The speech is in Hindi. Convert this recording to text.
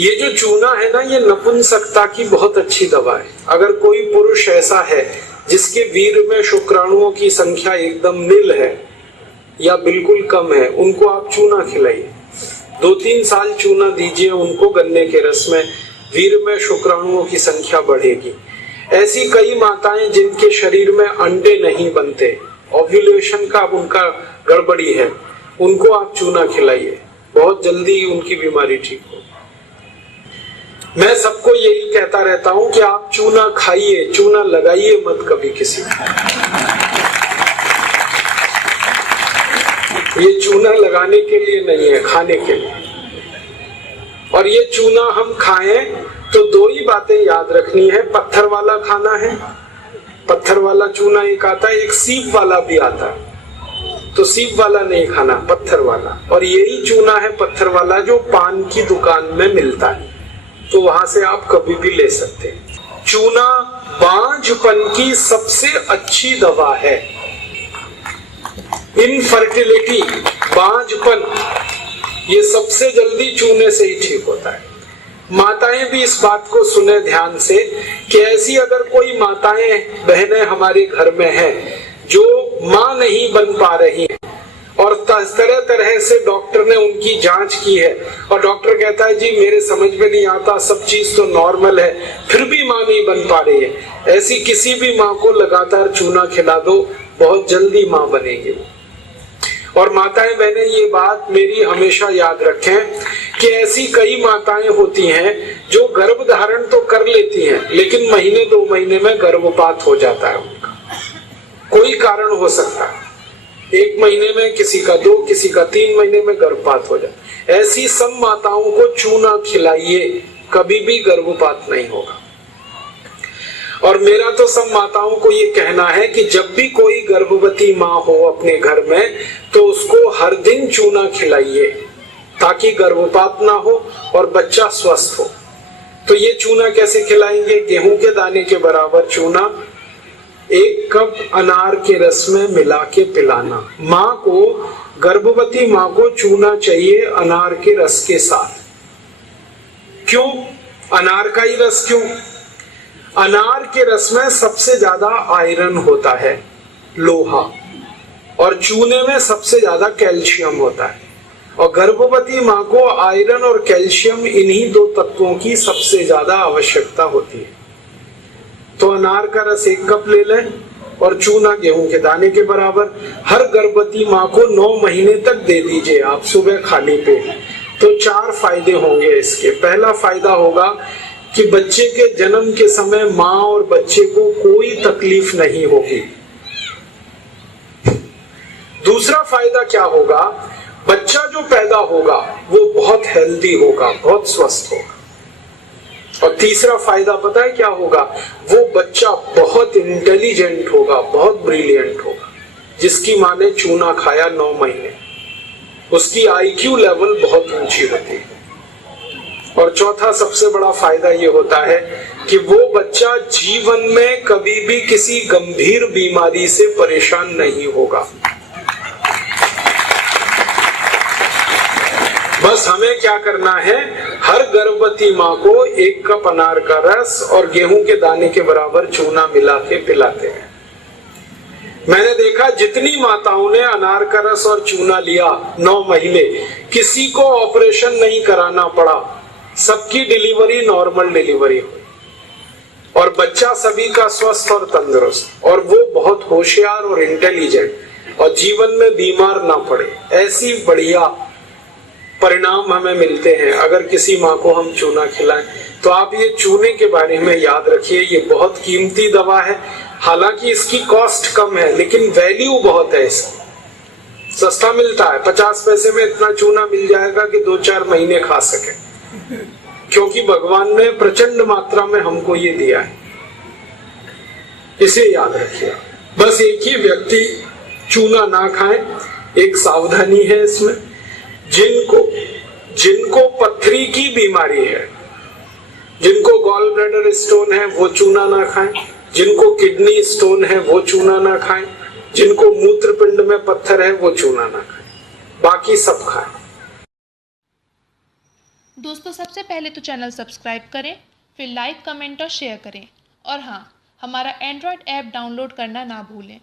ये जो चूना है ना, ये नपुंसकता की बहुत अच्छी दवा है। अगर कोई पुरुष ऐसा है जिसके वीर्य में शुक्राणुओं की संख्या एकदम नील है या बिल्कुल कम है, उनको आप चूना खिलाइए। 2-3 साल चूना दीजिए उनको गन्ने के रस में, वीर्य में शुक्राणुओं की संख्या बढ़ेगी। ऐसी कई माताएं जिनके शरीर में अंडे नहीं बनते, ओव्यूलेशन का उनका गड़बड़ी है, उनको आप चूना खिलाइए, बहुत जल्दी उनकी बीमारी ठीक हो। मैं सबको यही कहता रहता हूं कि आप चूना खाइए, चूना लगाइए मत कभी किसी को। ये चूना लगाने के लिए नहीं है, खाने के लिए। और ये चूना हम खाएं तो 2 ही बातें याद रखनी है। पत्थर वाला खाना है, पत्थर वाला चूना एक आता है, एक सीप वाला भी आता है। तो सीप वाला नहीं खाना, पत्थर वाला। और यही चूना है पत्थर वाला जो पान की दुकान में मिलता है, तो वहां से आप कभी भी ले सकते हैं। चूना बांझपन की सबसे अच्छी दवा है। इनफर्टिलिटी, बांझपन, ये सबसे जल्दी चूने से ही ठीक होता है। माताएं भी इस बात को सुने ध्यान से कि ऐसी अगर कोई माताएं बहनें हमारे घर में हैं जो मां नहीं बन पा रही हैं और तरह तरह से डॉक्टर ने उनकी जांच की है और डॉक्टर कहता है जी मेरे समझ में नहीं आता, सब चीज तो नॉर्मल है, फिर भी मां नहीं बन पा रही है, ऐसी किसी भी मां को लगातार चूना खिला दो, बहुत जल्दी मां बनेगी। और माताएं बहनें ये बात मेरी हमेशा याद रखें कि ऐसी कई माताएं होती हैं जो गर्भ धारण तो कर लेती हैं लेकिन महीने 2 महीने में गर्भपात हो जाता है उनका। कोई कारण हो सकता है, 1 महीने में किसी का 2, किसी का 3 महीने में गर्भपात हो जाए। ऐसी सब माताओं को चूना खिलाइए, कभी भी गर्भपात नहीं होगा। और मेरा तो सब माताओं को ये कहना है कि जब भी कोई गर्भवती माँ हो अपने घर में तो उसको हर दिन चूना खिलाइए ताकि गर्भपात ना हो और बच्चा स्वस्थ हो। तो ये चूना कैसे खिलाएंगे? गेहूं के दाने के बराबर चूना 1 कप अनार के रस में मिला के पिलाना। माँ को, गर्भवती माँ को चूना चाहिए अनार के रस के साथ। क्यों अनार का ही रस? क्यों? अनार के रस में सबसे ज्यादा आयरन होता है, लोहा, और चूने में सबसे ज्यादा कैल्शियम होता है। और गर्भवती माँ को आयरन और कैल्शियम, इन्हीं 2 तत्वों की सबसे ज्यादा आवश्यकता होती है। तो अनार का रस 1 कप ले लें और चूना गेहूं के दाने के बराबर हर गर्भवती माँ को 9 महीने तक दे दीजिए आप सुबह खाली पेट। तो 4 फायदे होंगे इसके। पहला फायदा होगा कि बच्चे के जन्म के समय माँ और बच्चे को कोई तकलीफ नहीं होगी। दूसरा फायदा क्या होगा? बच्चा जो पैदा होगा वो बहुत हेल्दी होगा, बहुत स्वस्थ होगा। और तीसरा फायदा पता है क्या होगा? वो बच्चा बहुत इंटेलिजेंट होगा, बहुत ब्रिलियंट होगा। जिसकी माँ ने चूना खाया 9 महीने, उसकी IQ लेवल बहुत ऊंची होती है। और चौथा सबसे बड़ा फायदा ये होता है कि वो बच्चा जीवन में कभी भी किसी गंभीर बीमारी से परेशान नहीं होगा। बस हमें क्या करना है? हर गर्भवती माँ को 1 कप अनार का रस और गेहूं के दाने के बराबर चूना मिला के पिलाते हैं। मैंने देखा जितनी माताओं ने अनार का रस और चूना लिया 9 महीने, किसी को ऑपरेशन नहीं कराना पड़ा, सबकी डिलीवरी नॉर्मल डिलीवरी हुई और बच्चा सभी का स्वस्थ और तंदुरुस्त, और वो बहुत होशियार और इंटेलिजेंट और जीवन में बीमार ना पड़े। ऐसी बढ़िया परिणाम हमें मिलते हैं अगर किसी माँ को हम चूना खिलाएं। तो आप ये चूने के बारे में याद रखिए, ये बहुत कीमती दवा है। हालांकि इसकी कॉस्ट कम है लेकिन वैल्यू बहुत है इसकी। सस्ता मिलता है, 50 पैसे में इतना चूना मिल जाएगा कि 2-4 महीने खा सके, क्योंकि भगवान ने प्रचंड मात्रा में हमको ये दिया है। इसे याद रखिए। बस एक ही व्यक्ति चूना ना खाए, एक सावधानी है इसमें। जिनको पथरी की बीमारी है, जिनको गॉल ब्लैडर स्टोन है, वो चूना ना खाएं। जिनको किडनी स्टोन है वो चूना ना खाएं। जिनको मूत्रपिंड में पत्थर है वो चूना ना खाएं, बाकी सब खाएं। दोस्तों सबसे पहले तो चैनल सब्सक्राइब करें, फिर लाइक, कमेंट और शेयर करें। और हाँ, हमारा एंड्रॉयड ऐप डाउनलोड करना ना भूलें।